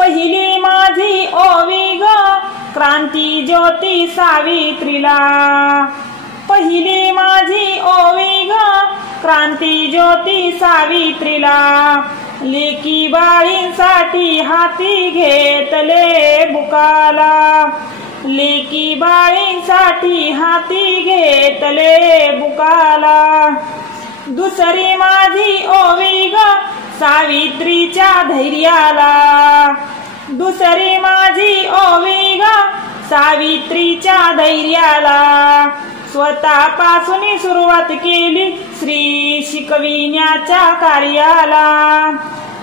पहिली माझी ओवी ग क्रांती ज्योती सावित्रीला, पहिली माझी ओवी ग क्रांती ज्योती सावित्रीला, लेकी बाळींसाठी हाती घेतले बुकाला, लेकी बाळींसाठी हाती घेतले बुकाला। दुसरी माझी ओवी ग सावित्रीच्या धैर्याला, दुसरी माझी ओवी ग सावित्रीच्या धैर्याला, स्वतःपासून सुरुवात केली श्री शिकविण्याच्या कार्याला,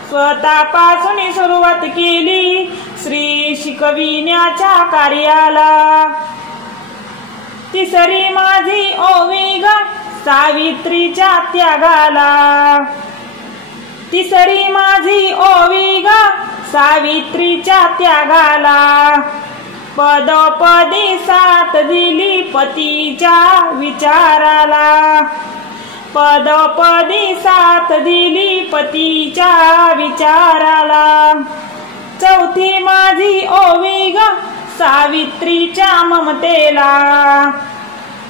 स्वतःपासून सुरुवात केली श्री शिकविण्याच्या कार्याला। तिसरी माझी ओवी ग सावित्रीच्या त्यागाला, तिसरी माझी ओवी ग सावित्रीच्या त्यागाला, पदोपदी साथ दिली पतीच्या विचाराला, पदोपदी साथ दिली पतीच्या विचाराला। चौथी माझी ओवी ग सावित्रीच्या ममतेला,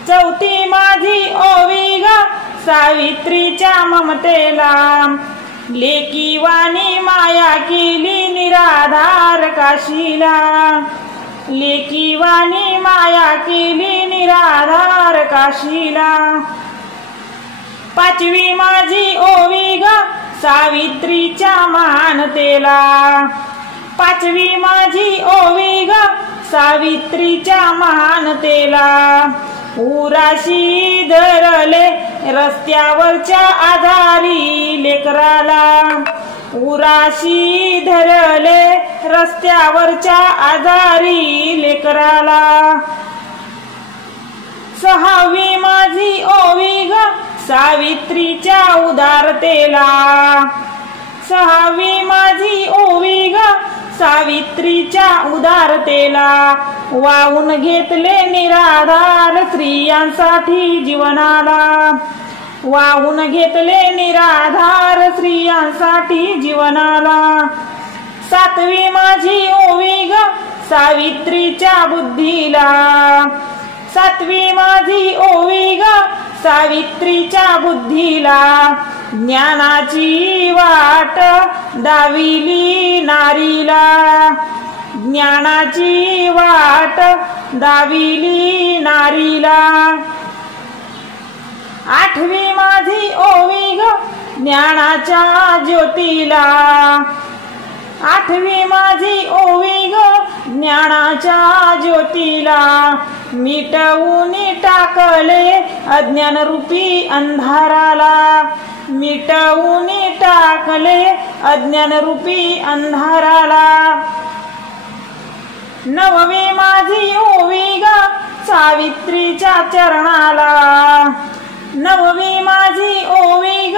चौथी माझी ओवी ग सावित्रीच्या ममतेला, लेकी वाणी माया केली निराधार काशीला, लेकी वाणी माया केली निराधार काशीला। पाचवी माझी ओवी ग सावित्रीच्या महानतेला, पाचवी माझी ओवी ग सावित्रीच्या महानतेला, उराशी धरले रस्त्यावरच्या आजारी लेकराला, उराशी धरले रस्त्यावरच्या आजारी लेकराला। सहावी माझी ओवी ग सावित्रीच्या उदारतेला, सहावी माझी ओवी ग सावित्रीच्या उदारतेला, वाहून घेतले निराधार स्त्रियांसाठी जीवनाला, वाहून घेतले निराधार स्त्रियांसाठी जीवनाला। सातवी माझी ओवी ग सावित्रीच्या बुद्धीला, सातवी माझी ओवी ग सावित्रीच्या बुद्धीला, ज्ञानाची वाट दाविली नारीला, ज्ञानाची वाट दाविली नारीला। आठवी माझी ओवी ग ज्ञानाच्या ज्योतीला, आठवी माझी ओवी ग ज्ञानाच्या ज्योतीला, मिटवून टाकले अज्ञान रूपी अंधाराला, मिटवून टाकले अज्ञान रूपी अंधाराला। नववी माझी ओवी ग सावित्रीच्या चरणाला, नववी माझी ओवी ग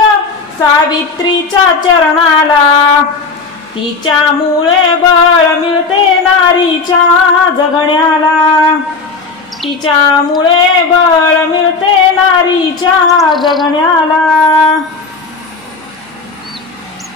सावित्रीच्या चरणाला, तिच्यामुळे बळ मिळते नारीच्या जगण्याला, तिच्यामुळे बळ मिळते नारीच्या जगण्याला।